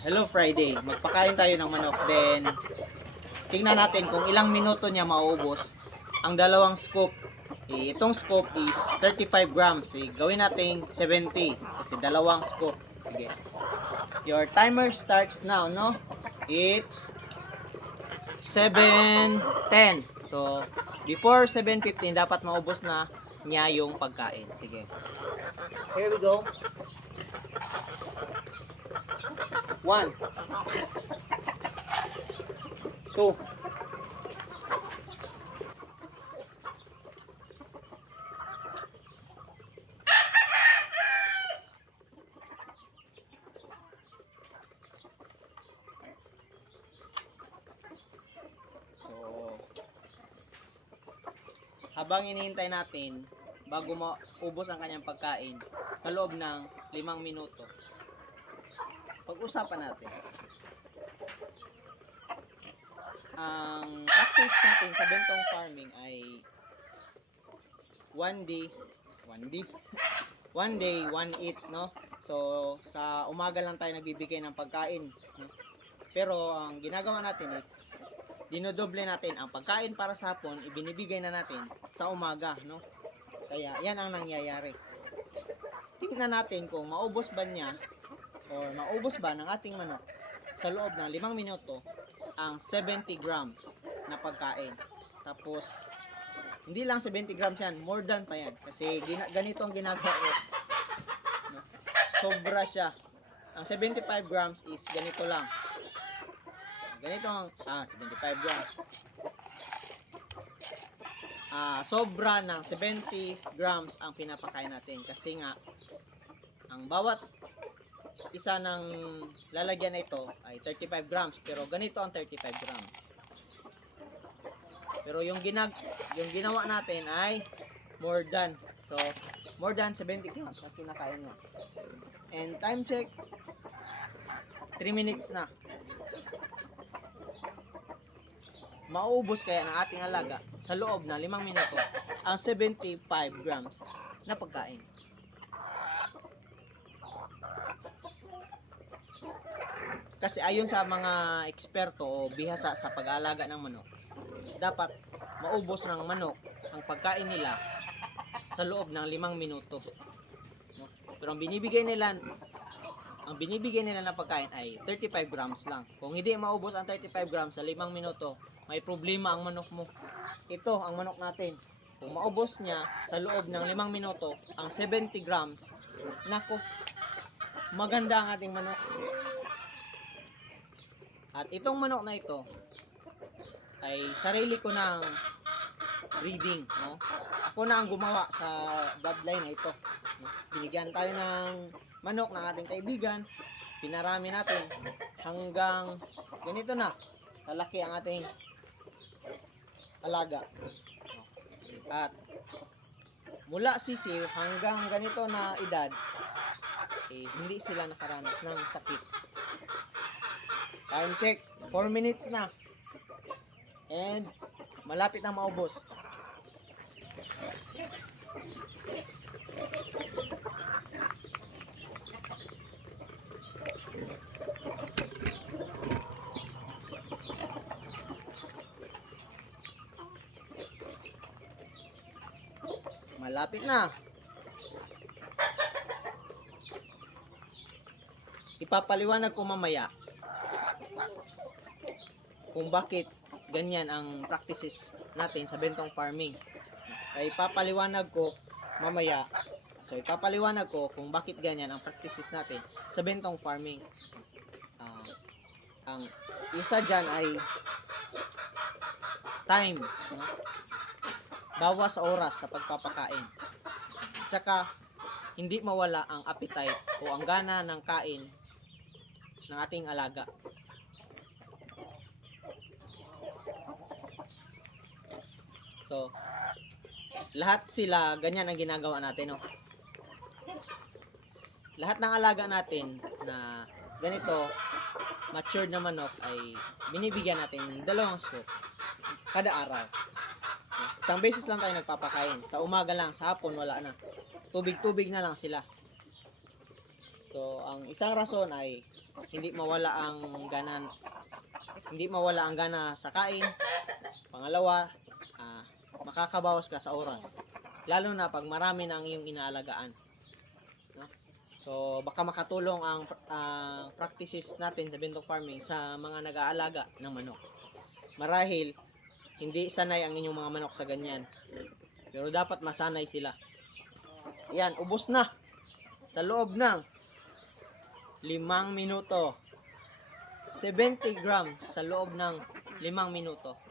Hello Friday. Magpakain tayo ng manok. Then, tingnan natin kung ilang minuto niya mauubos. Ang dalawang scoop. Eh, itong scoop is 35 grams. Eh, gawin natin 70. Kasi dalawang scoop. Sige. Your timer starts now, no? It's 7.10. So, before 7.15, dapat maubos na niya yung pagkain. Sige. Here we go. One. Two. Habang inihintay natin, bago maubos ang kanyang pagkain, sa loob ng limang minuto, pag-usapan natin. Ang practice natin sa bentong farming ay one day, one day, one day, one eat, no? So, sa umaga lang tayo nagbibigay ng pagkain. No? Pero, ang ginagawa natin is, dinodoble natin ang pagkain para sa hapon, ibinibigay na natin sa umaga, no? Kaya, yan ang nangyayari. Tingnan natin kung maubos ba niya o maubos ba ng ating manok sa loob ng limang minuto ang 70 grams na pagkain. Tapos, hindi lang 70 grams yan, more than pa yan. Kasi gina- ganito ang ginagawa ko. Sobra siya. Ang 75 grams is ganito lang. Ganito ang, ah, 75 grams. Ah, sobra ng 70 grams ang pinapakain natin. Kasi nga, ang bawat isa ng lalagyan na ito ay 35 grams pero ganito ang 35 grams. Pero yung ginag yung ginawa natin ay more than so more than 70 grams ang kinakain niya. And time check 3 minutes na. Mauubos kaya ng ating alaga sa loob ng 5 minuto ang 75 grams na pagkain Kasi ayon sa mga eksperto o bihasa sa pag-aalaga ng manok, dapat maubos ng manok ang pagkain nila sa loob ng limang minuto. Pero ang binibigay nila ang binibigay nila na pagkain ay 35 grams lang. Kung hindi maubos ang 35 grams sa limang minuto, may problema ang manok mo. Ito ang manok natin. Kung maubos niya sa loob ng limang minuto ang 70 grams, nako, maganda ang ating manok. At itong manok na ito ay sarili ko ng breeding, no? Ako na ang gumawa sa bloodline na ito. Binigyan tayo ng manok ng ating kaibigan. Pinarami natin hanggang ganito na. Kalaki ang ating alaga. At mula sisiw hanggang ganito na edad, eh, hindi sila nakaranas ng sakit. Time check. 4 minutes na. And malapit na maubos. Malapit na. Ipapaliwanag ko mamaya kung bakit ganyan ang practices natin sa bentong farming. Ay ipapaliwanag ko mamaya. So ipapaliwanag ko kung bakit ganyan ang practices natin sa bentong farming. Ah, ang isa dyan ay time. No? Bawas oras sa pagpapakain. Tsaka hindi mawala ang appetite o ang gana ng kain ng ating alaga. So, lahat sila, ganyan ang ginagawa natin, no? Lahat ng alaga natin na ganito, matured na manok ay binibigyan natin ng dalawang scoop kada araw. Isang beses lang tayo nagpapakain. Sa umaga lang, sa hapon wala na. Tubig-tubig na lang sila. So, ang isang rason ay hindi mawala ang ganan hindi mawala ang gana sa kain. Pangalawa, makakabawas ka sa oras. Lalo na pag marami na ang iyong inaalagaan. No? So, baka makatulong ang ah, practices natin sa bentong farming sa mga nag-aalaga ng manok. Marahil, hindi sanay ang inyong mga manok sa ganyan. Pero dapat masanay sila. Yan, ubos na. Sa loob ng limang minuto. 70 grams sa loob ng limang minuto.